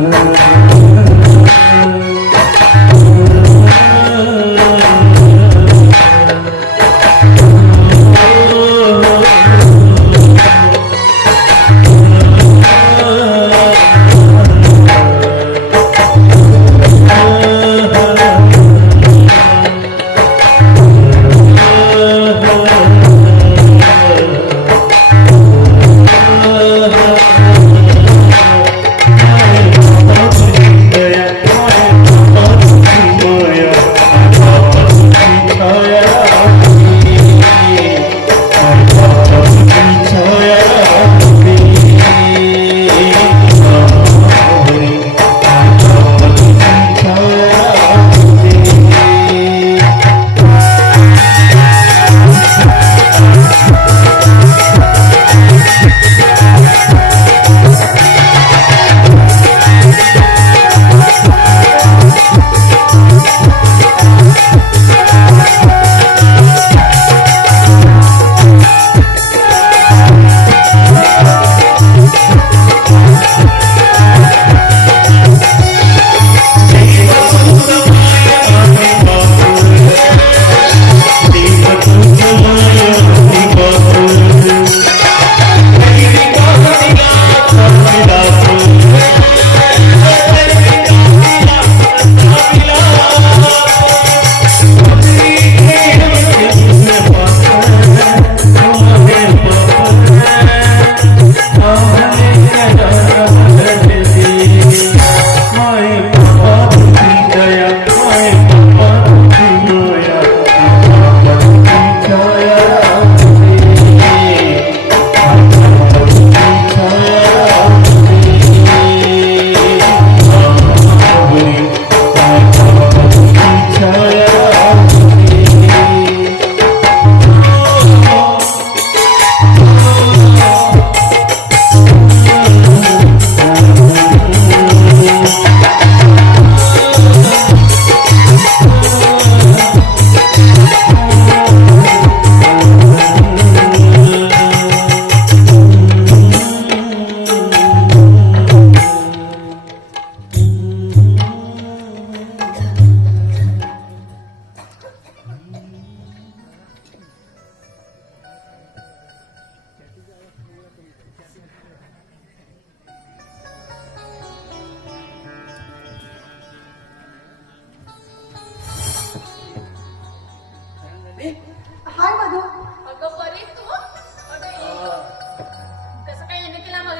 हाय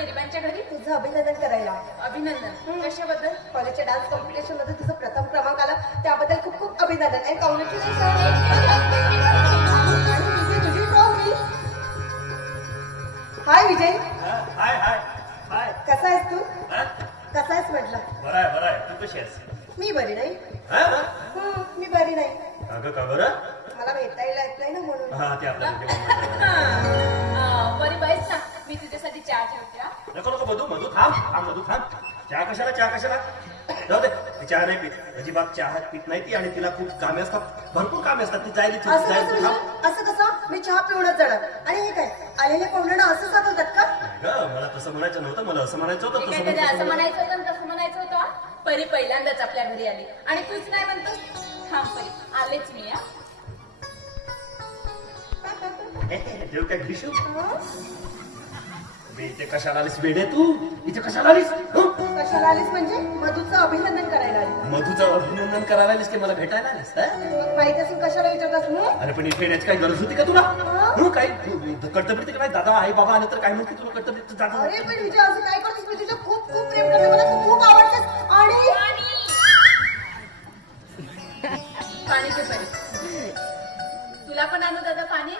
गरिबांच्या घरी तुझं अभिनंदन करायला. अभिनंदन. कशाबद्दल? कॉलेजच्या डान्स कॉम्पिटिशनमध्ये तुझं प्रथम क्रमांक आला. त्याबद्दल खूप खूप अभिनंदन. आणि तुझी ट्रॉफी हाय विजय हाय हाय हाय कसा आहेस तू? हा? कसा आहेस म्हटलं? बरं आहे बरं आहे. तू कशी आहेस? मी बरी नाही? हा? हं, मी बरी नाही. अगं का बरं? मला भेटायला येत नाही ना म्हणून. हा ते बरी बाईच ना मी हा. नको नको मधू मधू थांब थांब मधू थांब. चहा कशाला चहा कशाला? जाऊ दे. ती चहा नाही पीत अजिबात चहा पीत नाही ती आणि तिला खूप कामे असतात. भरपूर कामे असतात. ती जायला असं जायला कसं थांब विजय? असं कसं? मी चहा पिऊनच जाणार. आणि हे काय? आलेले पाहुण्यांना असं जात होतात का ग मला तसं म्हणायचं नव्हतं. मला असं म्हणायचं होतं तसं असं म्हणायचं म्हणायचं होतं आणि तसं म्हणायचं होतं हा? परी पहिल्यांदाच आपल्या घरी आली. आणि तूच नाही म्हणतोस? थांब परी. आलेच मी हा. देव काय घिशू हं? इथे कशाला आलीस? बेडे तू? इथे कशाला आलीस? हं? कशाला आलीस म्हणजे? मधूचं अभिनंदन करायला आली मधूचं अभिनंदन करायला आलीस की मला भेटायला आलीस? हा? मग माहीत असून कशाला विचारतास हं? अरे पण इथे येण्याची काही गरज होती का तुला? हं, काही कर्तव्य काय? दादा आई बाबा आले तर काय म्हणते तुला कर्तव्य दादा अरे पण विजय असं काय करतोस? मी तुझं खूप खूप प्रेम करते. मला तू खूप आवडतेस. आणि? पाणी पाणी दे परी तुला पण आणू दादा पाणी?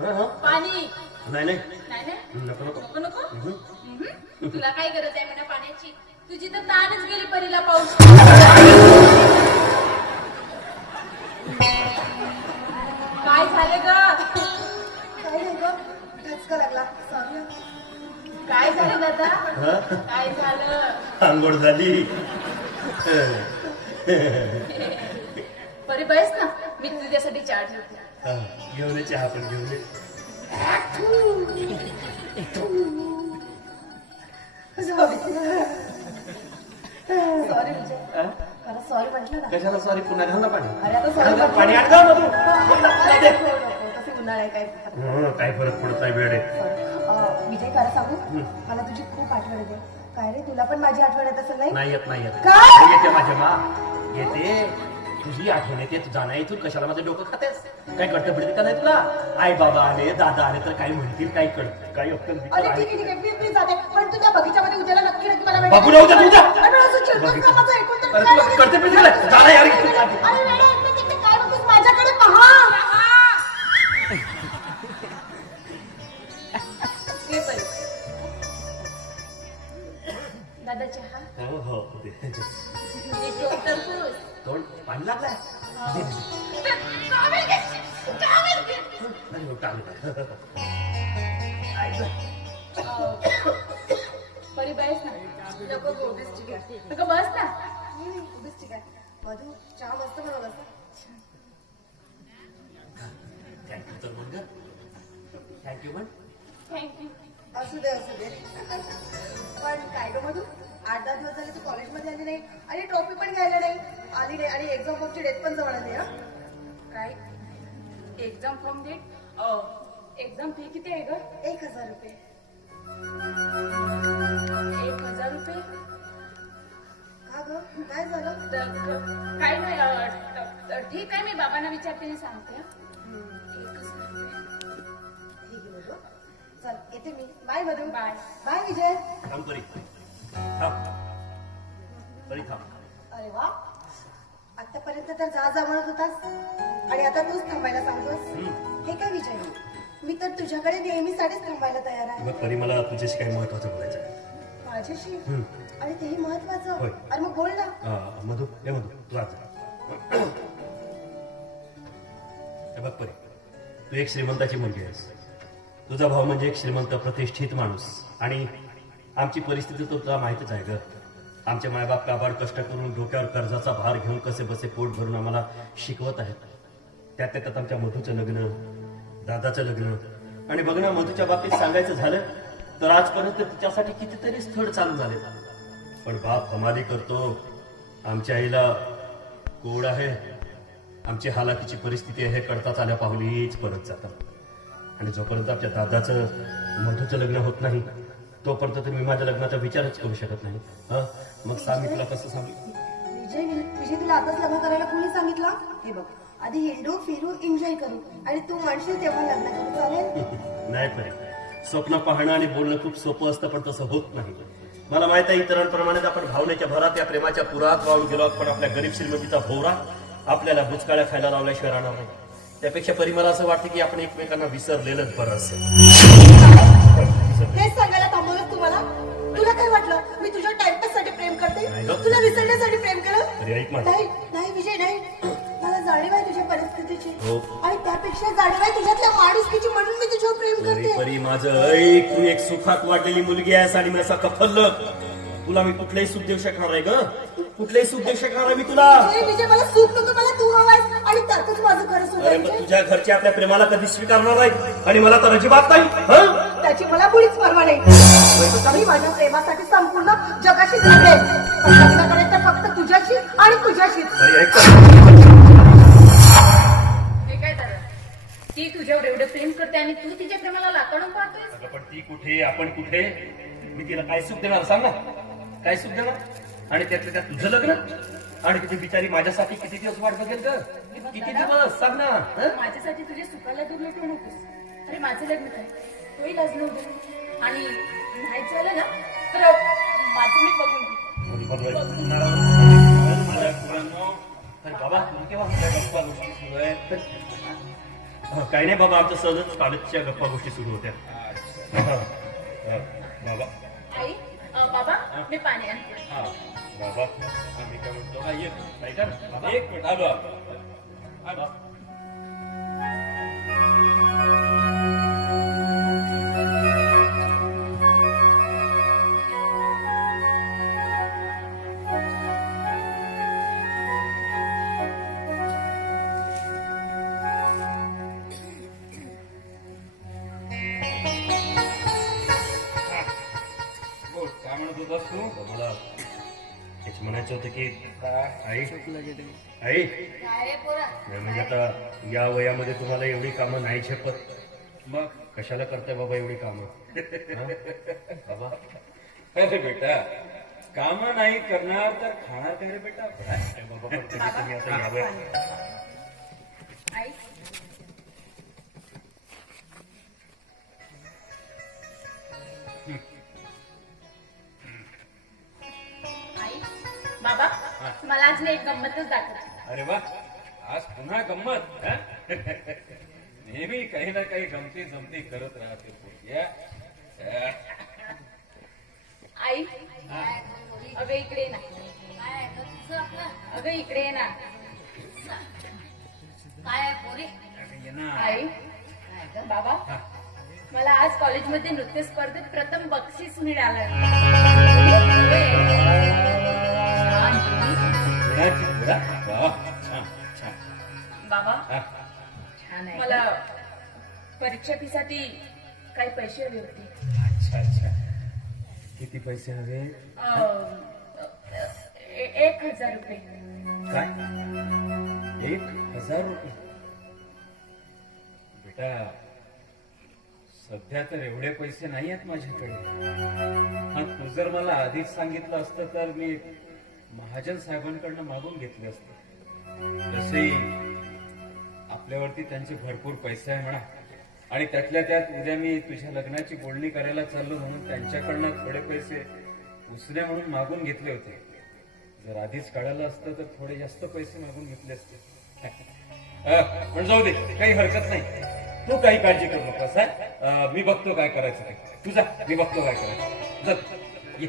हं, हं. पाणी. नाही नाही. नाही नाही? नको नको. नको नको? हं. हम्म. तुला काय गरज आहे म्हणा पाण्याची? तुझी तर ताणच गेली परीला पाऊस. काय झालं ग? काय नाही ग धचका लागला. सॉरी काय झालं दादा? हं? काय झालं? आंघोळ झाली. परी बस ना. मी तुझ्यासाठी चहा ठेवते. हं, घेऊन ये चहा पण घेऊन ये. सॉरी? मला सॉरी म्हटलं ना. कशाला सॉरी पुन्हा घाल ना पाणी. अरे आता सॉरी घाल ना पाणी. आण मधू अरे नको, नको. तसे उन्हाळा आहे काय हं, काय फरक पडत नाही वेळ आहे. Sorry. अं, विजय खरं सांगू? मला तुझी खूप आठवण येते. काय रे तुला पण माझी आठवण येत असेल नाही? नाही येत नाही येत. काय? येते माझ्या मा. येते. तुझी आठवण येते तू जाण्या इथून कशाला माझं डोकं खातेस काय कळतं पडते का नाही तुला आई बाबा आले दादा आले तर काय म्हणतील काय कळत काय अक्कल बिक्कल अरे आहे? ठीक आहे ठीक आहे प्लीज प्लीज जाते पण तू त्या बगीच्यामध्ये उद्याला नक्की नक्की मला. अरे असं ऐकून तर अरे तुला नाही. कळतं पडते का नाही? जा ना यार इथून जा. अरे तोंड पाणी लागलाय दे, दे, दे. कावेल घे, कावेल घे. नाही, टाकलं. अं, परी बस ना नको गो, उभीच ठीक आहे. नको बस ना नाही, नाही, उभीच ठीक आहे. मधू चहा मस्त बनवलास हं. थँक्यू तर मग थँक्यू म्हण थँक्यू असू दे असू दे पण काय ग मधू आठ दहा दिवस झाले तू कॉलेजमध्ये आली नाही आणि ट्रॉफी पण घ्यायला नाही. आली नाही आणि एक्झाम फॉर्मची डेट पण जवळ आली हा? काय? Exam form date exam fee किती आहे ग? एक हजार रुपये. एक हजार रुपये? का ग? काय झालं? काय नाही ठीक आहे मी बाबांना विचारते आणि सांगते हं. हम्म, एक हजार रुपये. ठीक आहे चल येते मी. Bye Madhu Bye. Bye Vijay. थांब. थांब. अरे वा. आतापर्यंत तर जा जा म्हणत होतास. आणि आता तूच थांबायला सांगतोस. हे काय विजय? मी तर तुझ्याकडे नेहमीसाठीच थांबायला तयार आहे. मग परी मला तुझ्याशी काही महत्वाचं बोलायचं आहे. माझ्याशी. आणि तेही महत्वाचं. अरे मग बोल ना. मधू हे मधू तू आज जा. हे बघ परी तू एक श्रीमंताची मुलगी आहेस. तुझा भाऊ म्हणजे एक श्रीमंत प्रतिष्ठित माणूस. आणि आमची परिस्थिती तर तुला माहितच आहे ग. आमचे मायबाप काबाड कष्ट करून डोक्यावर कर्जाचा भार घेऊन कसे बसे पोट भरून आम्हाला शिकवत आहेत. त्यात त्यात आमच्या मधूचं लग्न दादाचं लग्न आणि बघ ना मधूच्या बाबतीत सांगायचं झालं तर आजपर्यंत तिच्यासाठी कितीतरी स्थळ चालू झाले. पण बाप हमाली करतो. आमच्या आईला कोड आहे. आमची हालाकीची परिस्थिती आहे कडताच आल्या पाहुलीच परत जातात. आणि जोपर्यंत आमच्या दादाचं मधूचं लग्न होत नाही तोपर्यंत तुम्ही माझ्या लग्नाचा विचारच करू शकत नाही. हं? मग सांग मी तुला कसं सांगू? विजय विजय तुला आताच लग्न करायला कोणी सांगितलं? हे बघ आधी हिंडू फिरू एन्जॉय करू. आणि तू म्हणशील तेव्हा लग्न करू चालेल? नाही परी. स्वप्न पाहणं आणि बोलणं खूप सोपं असतं पण तसं होत नाही. मला माहीत आहे इतरांप्रमाणेच आपण भावनेच्या भरात या प्रेमाच्या पुरात वाळून गेलो आहोत, पण आपल्या गरीब श्रीमतीचा भोवरा आपल्याला बुचकाळ्या खायला लावल्याशिवाय राहणार नाही. त्यापेक्षा परी मला असं वाटतं की आपण एकमेकांना विसरलेलंच बरं असेल. हेच सांगायला थांबवलं तुम्हाला? तुला काय वाटलं? मी तुझ्या टाइमपाससाठी प्रेम करते. तुला विसरण्यासाठी प्रेम केलं. नाही नाही विजय नाही. मला जाणीव आहे तुझ्या परिस्थितीची. हो. आणि त्यापेक्षा जाणीव आहे तुझ्यातल्या माणुसकीची म्हणून मी तुझ्यावर प्रेम परी करते. परी माझं ऐक तू एक सुखात वाढलेली मुलगी आहेस आणि मी असा कफल्लक तुला मी कुठलंही सुख देऊ शकणार आहे ग. कुठलंही सुख देऊ शकणार आहे मी तुला. विजय मला सुख नको मला तू हवायस आणि त्यातच माझं खरं सुद्धा तुझ्या घरचे आपल्या प्रेमाला कधी स्वीकारणार नाही आणि मला तर अजिबात नाही हं? त्याची मला मुळीच परवा नाही. मी माझ्या प्रेमासाठी संपूर्ण जगाशी झगडे पण लग्न करायचं फक्त तुझ्याशी आणि तुझ्याशीच. अरे ऐक तर. हे काय तर ती तुझ्यावर एवढं प्रेम करते आणि तू तिच्या प्रेमाला लाकडून पाहतोय पण ती कुठे? आपण कुठे? मी तिला काय सुख देणार सांग ना. काय सुख देणार? आणि त्यातलं त्यात तुझं लग्न? आणि तिथे बिचारी माझ्यासाठी किती दिवस वाट बघेल ग? किती दिवस? सांग ना? माझ्यासाठी तुझ्या सुखाला दूर ठेवू नकोस अरे माझं लग्न काय? तोही लग्न होतं आणि नाही झालं ना तर माझं मी बघून काही नाही बाबा आमच्या सहजच कॉलेजच्या गप्पा गोष्टी सुरू होत्या. हा, हा, बाबा. आई बाबा मी पाणी आणते. हा बाबा. हा, मी काय म्हणतो? हा, एक मिनिट. आलो. आलो. बोल काय म्हणत होतास तू मला हेच म्हणायचं होतं की आई आई म्हणजे आता या वयामध्ये तुम्हाला एवढी कामं नाही झेपत मग? कशाला करताय बाबा एवढी कामं? हा? बाबा. अरे बेटा काम नाही करणार तर खाणार काय रे बेटा? बाबा तुम्ही आता या मला आज नाही एक गंमतच दाखव अरे वा आज पुन्हा गंमत हा? नेहमी काही ना काही गमती जमती करत राहते पोरग्या. अ, आई अगं इकडे ये ना. अगं इकडे ये ना. काय पोरी? अरे ये ना. आई बाबा मला आज कॉलेजमध्ये नृत्य स्पर्धेत प्रथम बक्षीस मिळालं. परीक्षा फीसाठी काही पैसे हवे होते. अच्छा अच्छा. किती पैसे हवे? अं, ए- एक हजार रुपये. काय? एक हजार रुपये? बेटा सध्या तर एवढे पैसे नाही आहेत माझ्याकडे. हा तू जर मला आधीच सांगितलं असतं तर मी महाजन साहेबांकडनं मागून घेतले असते. तसेही आपल्यावरती त्यांचे भरपूर पैसे आहे म्हणा. आणि त्यातल्या त्यात उद्या मी तुझ्या लग्नाची बोलणी करायला चाललो म्हणून त्यांच्याकडनं थोडे पैसे उसने म्हणून मागून घेतले होते. जर आधीच कळालं असतं तर थोडे जास्त पैसे मागून घेतले असते. पण जाऊ दे काही हरकत नाही. तू काही काळजी करू नकोस हा? मी बघतो काय करायचं ते. तुझा मी बघतो काय करायचं.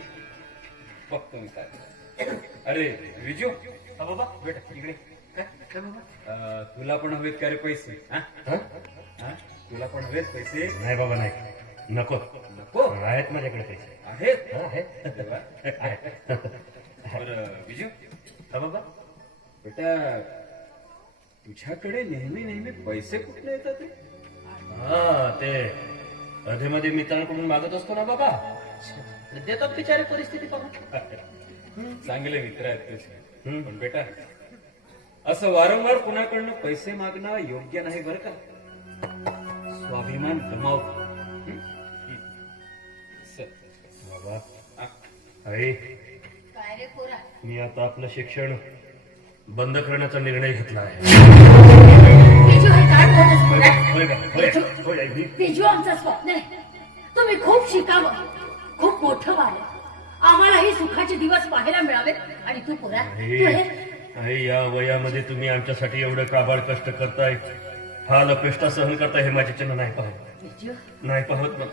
बघतो मी काय अरे विजू. हा बाबा बेटा इकडे. काय बाबा? तुला पण हवेत का रे पैसे हा? तुला पण हवेत पैसे? नाही बाबा नाही. नको. नको? आहेत माझ्याकडे पैसे. आहेत? हा, आहेत. अरे वा. बरं विजू. हा बाबा. बेटा तुझ्याकडे नेहमी नेहमी पैसे कुठले येतात रे? हा ते. अधेमध्ये मित्रांकडून मागत असतो ना बाबा. देतात बिचारे परिस्थिती पाहून. चांगले मित्र आहेत तुझे. पण बेटा असं वारंवार कुणाकडनं पैसे मागणं योग्य नाही बरं का? स्वाभिमान गमावतो बाबा. आ, आई काय रे पोरा मी आता आपलं शिक्षण बंद करण्याचा निर्णय घेतला आहे. आमचं स्वप्न तुम्ही खूप शिकावं खूप मोठं व्हावं. आम्हालाही सुखाचे दिवस पाहायला मिळावेत आणि तू पोरा आई, या वयामध्ये तुम्ही आमच्यासाठी एवढं काबाड कष्ट करताय हा लपेष्टा सहन करताय हे माझे चिन्ह नाही पाहत. नाही पाहत ना.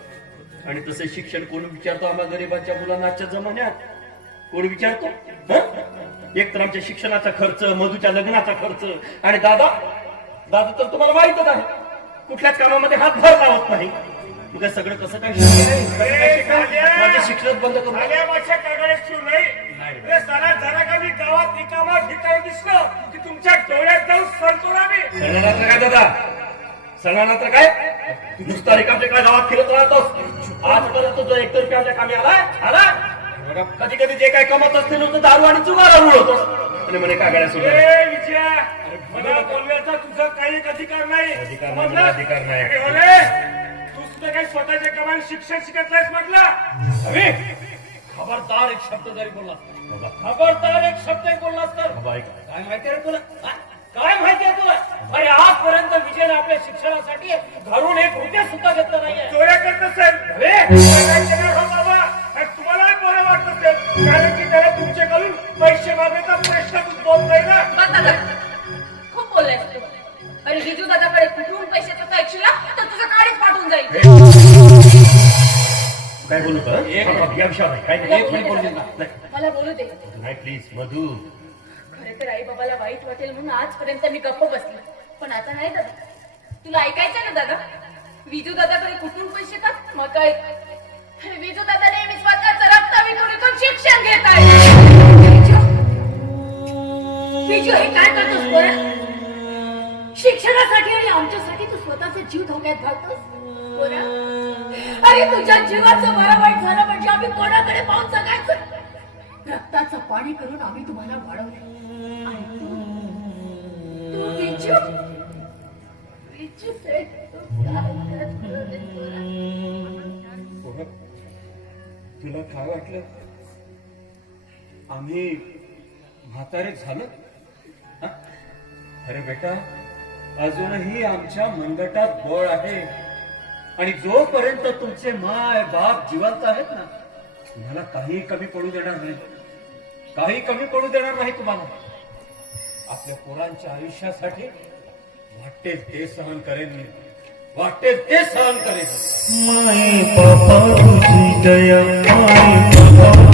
आणि तसे शिक्षण कोण विचारतो आम्हा गरीबाच्या मुलांना आजच्या जमान्यात? कोण विचारतो? एक तर आमच्या शिक्षणाचा खर्च मधूच्या लग्नाचा खर्च. आणि दादा दादा तर तुम्हाला माहितच आहे. कुठल्याच कामामध्ये हातभार लावत नाही. मग सगळं कसं काय? माझं शिक्षण बंद करून जरा गावात ठिकाणी दिसलो की तुमच्या डोळ्यात सणानंतर काय दादा? सणानंतर काय? तू नुसता रिकामच्या काय गावात फिरत राहतोस? आजपर्यंत जो एक रुपये आमच्या कामी आला? आला? कधी कधी जे काय कमत असते नुसतं दारू आणि चुगारा उडवतोस आणि म्हणे काय गाड्या विजया मला बोलण्याचा तुझा काही अधिकार नाही. अधिकार नाही, सुद्धा काही स्वतःच्या कमान शिक्षण शिकत नाहीस म्हटलं? खबरदार एक शब्द जरी बोलला बाबा. खबरदार मधू खरं तर आई बाबाला वाईट वाटेल म्हणून आजपर्यंत मी गप्प बसले. पण आता नाही दादा. तुला ऐकायचं ना दादा? विजू दादाकडे कुठून पैसे का मग काय? विजू दादा नेहमी स्वतःच रक्त विकून इथून शिक्षण घेत आहे. विजू हे काय करतोस बरं शिक्षणासाठी आणि आमच्यासाठी तू स्वतःचा जीव धोक्यात घालतोस? बरं अरे तुझ्या जीवाचं बरं वाईट झालं म्हणजे आम्ही कोणाकडे पाहून सांगायचं रक्ताचं पाणी करून आम्ही तुम्हाला वाढवले. काय तुला? काय वाटलं? आम्ही म्हातारे झालो? अरे बेटा अजूनही आमच्या मनगटात बळ आहे. आणि जोपर्यंत तुमचे माय बाप जिवंत आहेत ना तुम्हाला काही कमी पडू देणार नाही. काही कमी पडू देणार नाही तुम्हाला. आपल्या पोरांच्या आयुष्यासाठी वाटेल ते सहन करेन मी. वाटेल ते सहन करेन. माय पापा तुझी दया